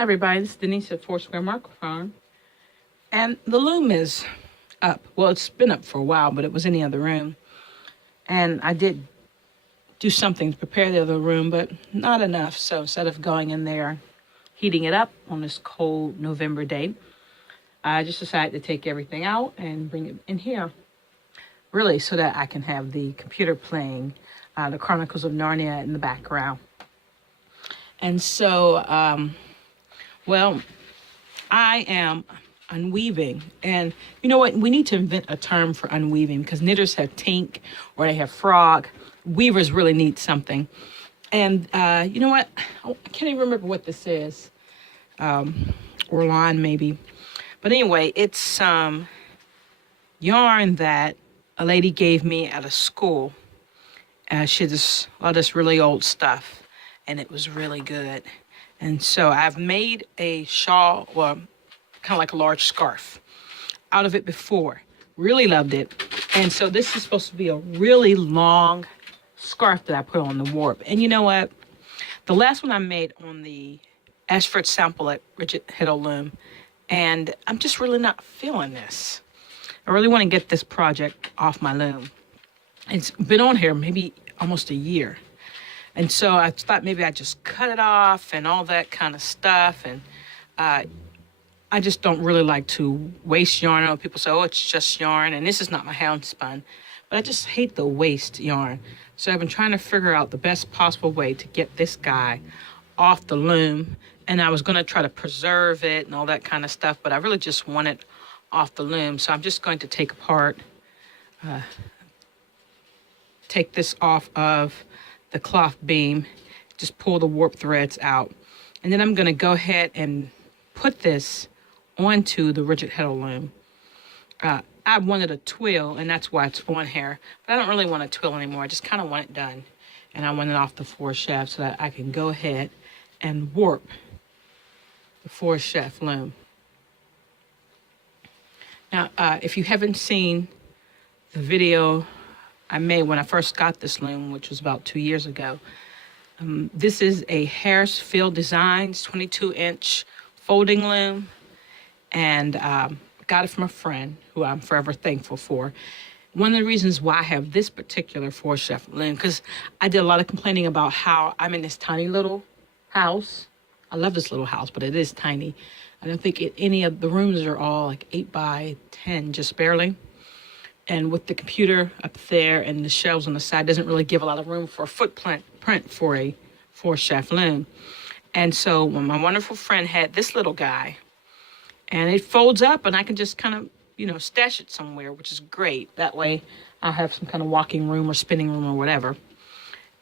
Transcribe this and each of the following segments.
Hi everybody, this is Denise at 4 Square Market Farm. And the loom is up. Well, it's been up for a while, but it was in the other room. And I did do something to prepare the other room, but not enough. So instead of going in there, heating it up on this cold November day, I just decided to take everything out and bring it in here. Really, so that I can have the computer playing the Chronicles of Narnia in the background. And so, well, I am unweaving. And you know what? We need to invent a term for unweaving because knitters have tink or they have frog. Weavers really need something. And you know what? I can't even remember what this is. Orlan, maybe. But anyway, it's some yarn that a lady gave me at a school. She had a lot of this really old stuff, and it was really good. And so I've made a shawl, well, kind of like a large scarf out of it before. Really loved it. And so this is supposed to be a really long scarf that I put on the warp. And you know what? The last one I made on the Ashford sample at Rigid Heddle Loom, and I'm just really not feeling this. I really want to get this project off my loom. It's been on here maybe almost a year. And so I thought maybe I'd just cut it off and all that kind of stuff. And I just don't really like to waste yarn. I know people say, oh, it's just yarn. And this is not my handspun. But I just hate the waste yarn. So I've been trying to figure out the best possible way to get this guy off the loom. And I was going to try to preserve it and all that kind of stuff. But I really just want it off the loom. So I'm just going to take apart, take this off of the cloth beam, just pull the warp threads out. And then I'm going to go ahead and put this onto the Rigid Heddle Loom. I wanted a twill, and that's why it's on here. But I don't really want a twill anymore. I just kind of want it done. And I want it off the 4 shaft so that I can go ahead and warp the 4 shaft loom. Now, if you haven't seen the video I made when I first got this loom, which was about 2 years ago. This is a Handspun Yarns 22-inch folding loom, and got it from a friend who I'm forever thankful for. One of the reasons why I have this particular 4 shaft loom, because I did a lot of complaining about how I'm in this tiny little house. I love this little house, but it is tiny. I don't think any of the rooms are all like 8 by 10, just barely. And with the computer up there and the shelves on the side, doesn't really give a lot of room for a footprint for a 4 shaft loom. And so when my wonderful friend had this little guy, and it folds up and I can just kind of, stash it somewhere, which is great. That way I'll have some kind of walking room or spinning room or whatever.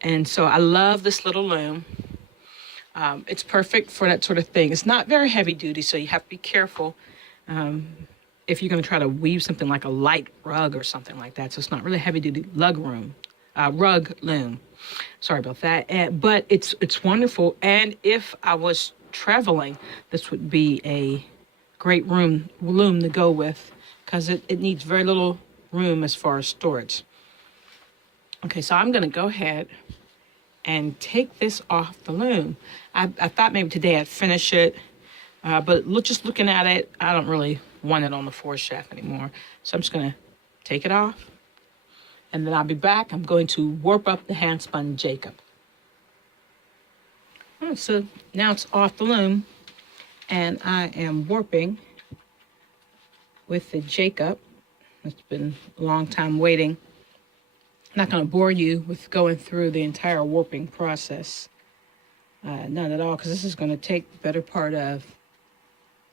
And so I love this little loom. It's perfect for that sort of thing. It's not very heavy duty, so you have to be careful. If you're going to try to weave something like a light rug or something like that. So it's not really heavy-duty rug loom. Sorry about that. But it's wonderful. And if I was traveling, this would be a great loom to go with because it needs very little room as far as storage. Okay, so I'm going to go ahead and take this off the loom. I thought maybe today I'd finish it, but just looking at it, I don't really want it on the 4 shaft anymore. So I'm just going to take it off. And then I'll be back. I'm going to warp up the Handspun Jacob. Oh, so now it's off the loom. And I am warping with the Jacob. It's been a long time waiting. I'm not going to bore you with going through the entire warping process. Not at all, because this is going to take the better part of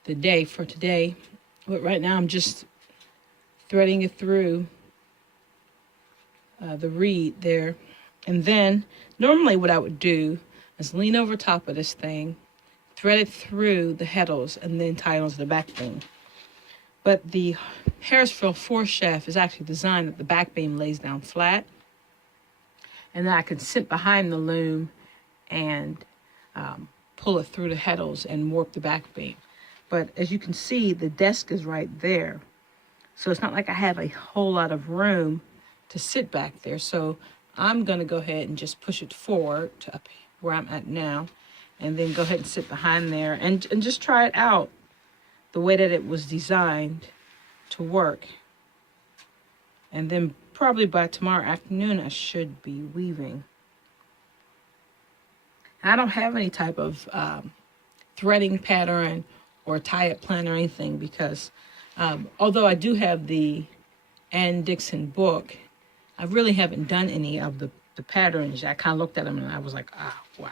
the day for today. But right now I'm just threading it through the reed there. And then normally what I would do is lean over top of this thing, thread it through the heddles, and then tie it onto the back beam. But the Handspun 4 shaft is actually designed that the back beam lays down flat. And then I can sit behind the loom and pull it through the heddles and warp the back beam. But as you can see, the desk is right there. So it's not like I have a whole lot of room to sit back there. So I'm going to go ahead and just push it forward to up where I'm at now. and then go ahead and sit behind there and just try it out the way that it was designed to work. And then probably by tomorrow afternoon, I should be weaving. I don't have any type of threading pattern or tie-up plan or anything because although I do have the Ann Dixon book, I really haven't done any of the patterns. I kind of looked at them and I was like, ah, wow.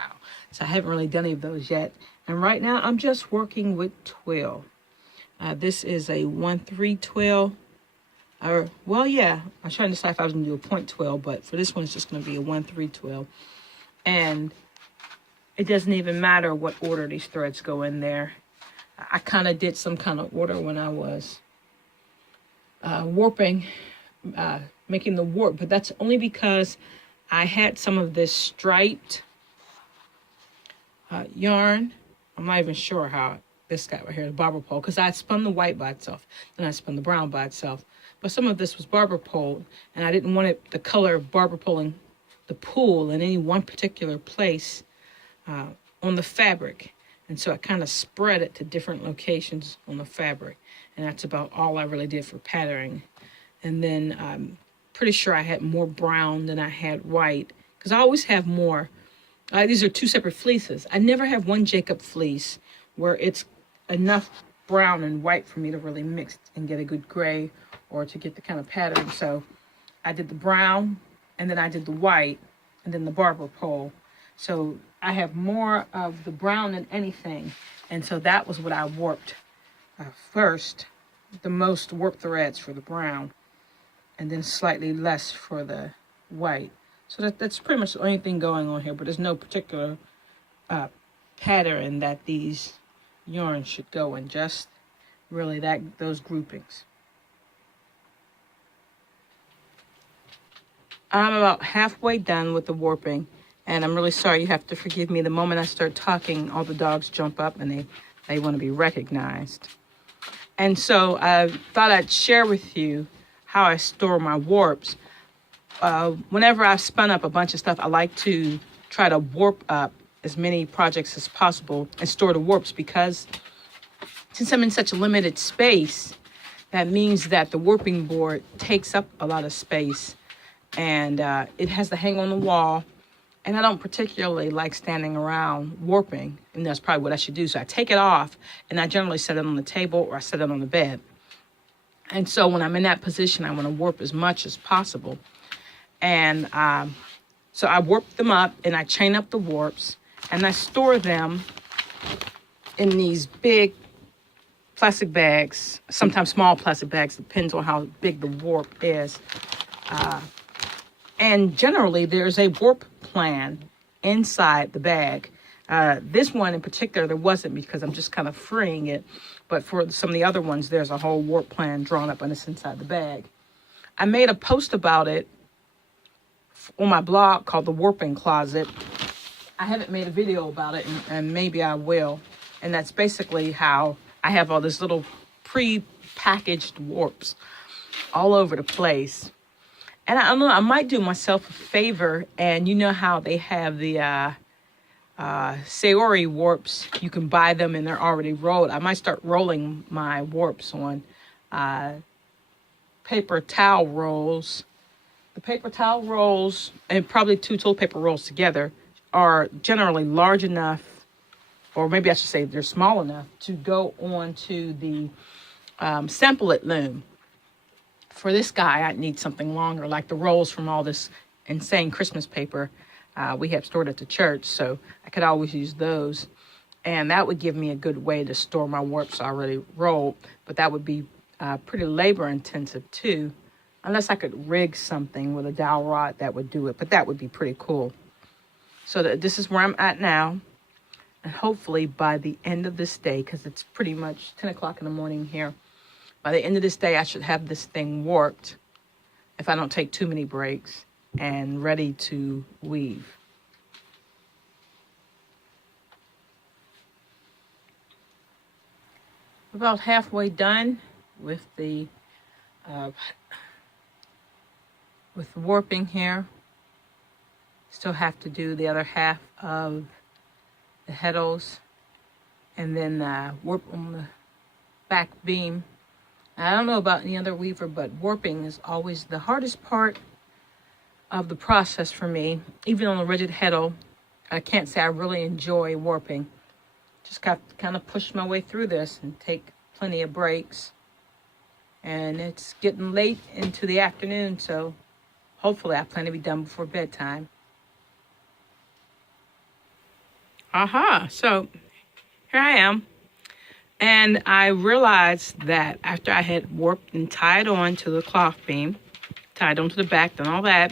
So I haven't really done any of those yet. And right now I'm just working with twill. This is a 1/3 twill. Well, yeah, I was trying to decide if I was going to do a point twill, but for this one, it's just going to be a 1/3 twill. And it doesn't even matter what order these threads go in there. I kind of did some kind of order when I was warping, making the warp, but that's only because I had some of this striped yarn. I'm not even sure how this guy right here, the barber pole, because I spun the white by itself, then I spun the brown by itself. But some of this was barber pole, and I didn't want it, the color of barber poling the pool in any one particular place on the fabric. And so I kind of spread it to different locations on the fabric. And that's about all I really did for patterning. And then I'm pretty sure I had more brown than I had white, because I always have more. These are two separate fleeces. I never have one Jacob fleece where it's enough brown and white for me to really mix and get a good gray or to get the kind of pattern. So I did the brown, and then I did the white, and then the barber pole. So I have more of the brown than anything. And so that was what I warped first, the most warp threads for the brown, and then slightly less for the white. So that's pretty much the only thing going on here, but there's no particular pattern that these yarns should go in, just really those groupings. I'm about halfway done with the warping, and I'm really sorry, you have to forgive me. The moment I start talking, all the dogs jump up and they want to be recognized. And so I thought I'd share with you how I store my warps. Whenever I've spun up a bunch of stuff, I like to try to warp up as many projects as possible and store the warps, because since I'm in such a limited space, that means that the warping board takes up a lot of space, and it has to hang on the wall. And I don't particularly like standing around warping, and that's probably what I should do. So I take it off, and I generally set it on the table or I set it on the bed. And so when I'm in that position, I want to warp as much as possible. And so I warp them up, and I chain up the warps, and I store them in these big plastic bags, sometimes small plastic bags, depends on how big the warp is. And generally, there's a warp plan inside the bag. This one in particular, there wasn't, because I'm just kind of freeing it. But for some of the other ones, there's a whole warp plan drawn up, and it's inside the bag. I made a post about it on my blog called The Warping Closet. I haven't made a video about it, and maybe I will. And that's basically how I have all this little pre-packaged warps all over the place. And I don't know, I might do myself a favor, and you know how they have the Saori warps. You can buy them and they're already rolled. I might start rolling my warps on paper towel rolls. The paper towel rolls, and probably 2 toilet paper rolls together, are generally large enough, or maybe I should say they're small enough to go onto the sample at Loom. For this guy, I need something longer, like the rolls from all this insane Christmas paper we have stored at the church, so I could always use those. And that would give me a good way to store my warps already rolled, but that would be pretty labor intensive too, unless I could rig something with a dowel rod that would do it, but that would be pretty cool. So this is where I'm at now, and hopefully by the end of this day, because it's pretty much 10 o'clock in the morning here, by the end of this day, I should have this thing warped, if I don't take too many breaks, and ready to weave. About halfway done with the warping here. Still have to do the other half of the heddles, and then warp on the back beam. I don't know about any other weaver, but warping is always the hardest part of the process for me. Even on a rigid heddle, I can't say I really enjoy warping. Just got to kind of push my way through this and take plenty of breaks. And it's getting late into the afternoon, so hopefully I plan to be done before bedtime. So here I am. And I realized that after I had warped and tied on to the cloth beam, tied onto the back and all that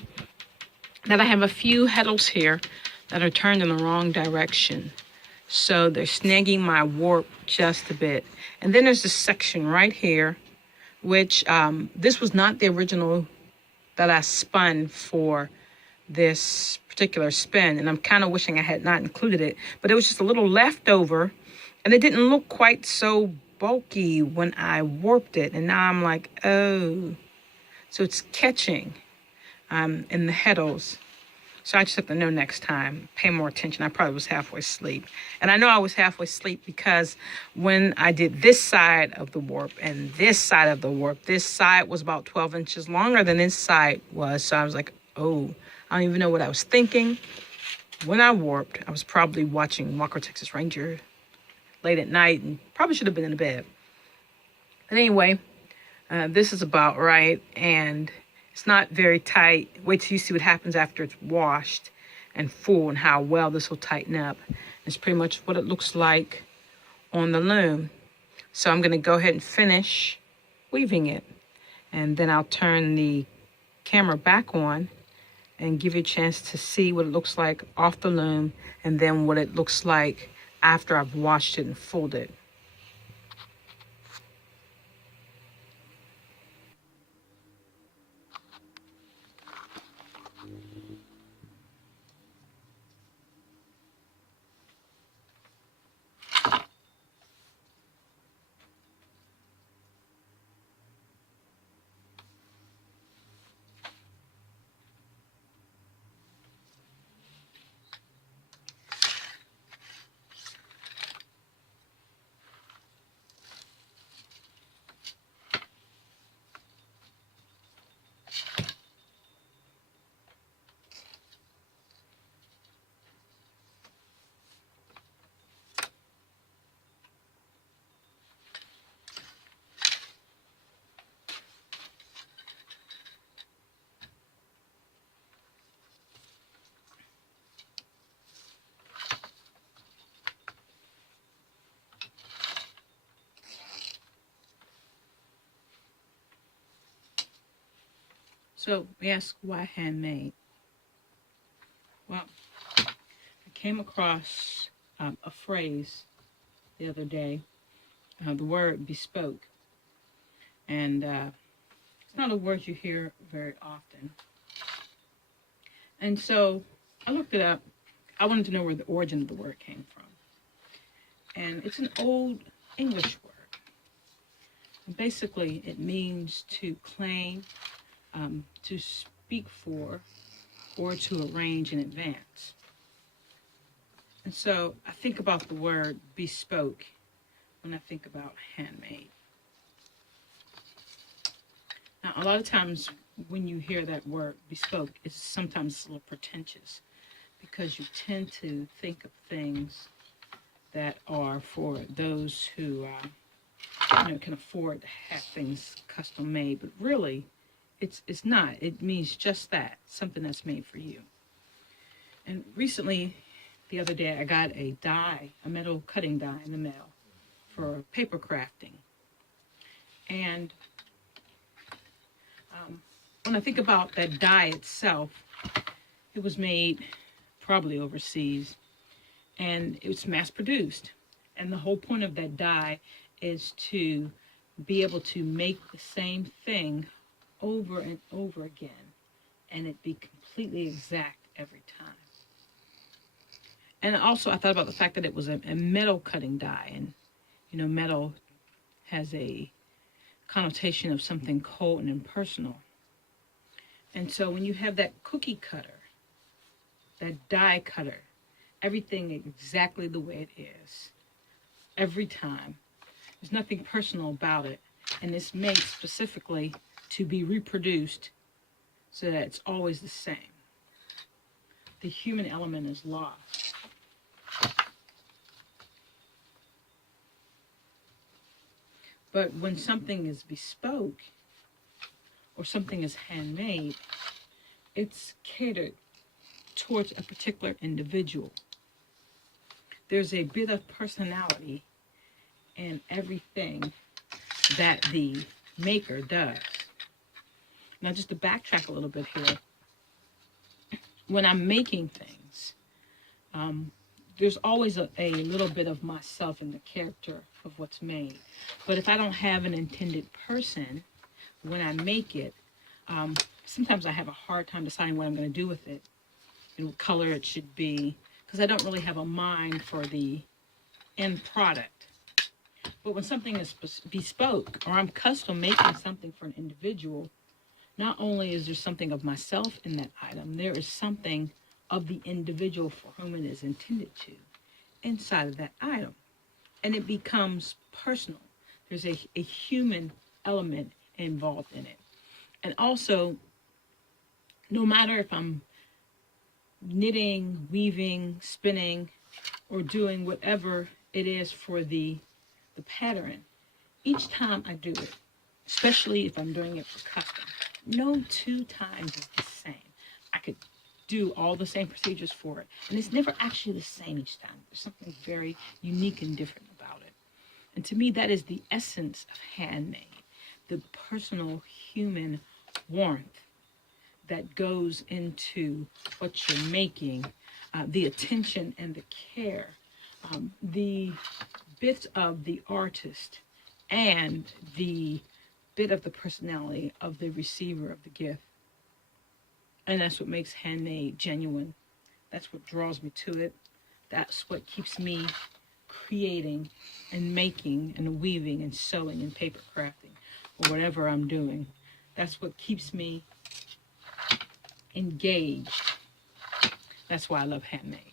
I have a few heddles here that are turned in the wrong direction. So they're snagging my warp just a bit. And then there's this section right here, which this was not the original that I spun for this particular spin. And I'm kind of wishing I had not included it. But it was just a little leftover. And it didn't look quite so bulky when I warped it. And now I'm like, oh. So it's catching in the heddles. So I just have to know next time, pay more attention. I probably was halfway asleep. And I know I was halfway asleep because when I did this side of the warp and this side of the warp, this side was about 12 inches longer than this side was. So I was like, oh, I don't even know what I was thinking. When I warped, I was probably watching Walker, Texas Ranger late at night and probably should have been in bed. But anyway, this is about right. And it's not very tight. Wait till you see what happens after it's washed and full and how well this will tighten up. It's pretty much what it looks like on the loom. So I'm going to go ahead and finish weaving it. And then I'll turn the camera back on and give you a chance to see what it looks like off the loom and then what it looks like after I've washed it and folded it. So we ask, why handmade? Well, I came across a phrase the other day, the word bespoke. And it's not a word you hear very often. And so I looked it up. I wanted to know where the origin of the word came from. And it's an old English word. And basically, it means to claim, to speak for, or to arrange in advance. And so I think about the word bespoke when I think about handmade. Now, a lot of times when you hear that word bespoke, it's sometimes a little pretentious because you tend to think of things that are for those who can afford to have things custom made. But really, it's not. It means just that, something that's made for you. And recently, the other day, I got a die, a metal cutting die in the mail for paper crafting. And when I think about that die itself, it was made probably overseas, and it was mass produced. And the whole point of that die is to be able to make the same thing over and over again, and it be completely exact every time. And also, I thought about the fact that it was a metal cutting die, and metal has a connotation of something cold and impersonal. And so when you have that cookie cutter, that die cutter, everything exactly the way it is. Every time. There's nothing personal about it. And it's made specifically to be reproduced so that it's always the same. The human element is lost. But when something is bespoke or something is handmade, it's catered towards a particular individual. There's a bit of personality in everything that the maker does. Now, just to backtrack a little bit here, when I'm making things, there's always a little bit of myself in the character of what's made. But if I don't have an intended person when I make it, sometimes I have a hard time deciding what I'm going to do with it and what color it should be, because I don't really have a mind for the end product. But when something is bespoke, or I'm custom making something for an individual, not only is there something of myself in that item, there is something of the individual for whom it is intended to inside of that item. And it becomes personal. There's a human element involved in it. And also, no matter if I'm knitting, weaving, spinning, or doing whatever it is for the pattern, each time I do it, especially if I'm doing it for custom, no 2 times is the same. I could do all the same procedures for it, and it's never actually the same each time. There's something very unique and different about it. And to me, that is the essence of handmade, the personal human warmth that goes into what you're making, the attention and the care, the bit of the artist, and the bit of the personality of the receiver of the gift. And that's what makes handmade genuine. That's what draws me to it. That's what keeps me creating and making and weaving and sewing and paper crafting or whatever I'm doing. That's what keeps me engaged. That's why I love handmade.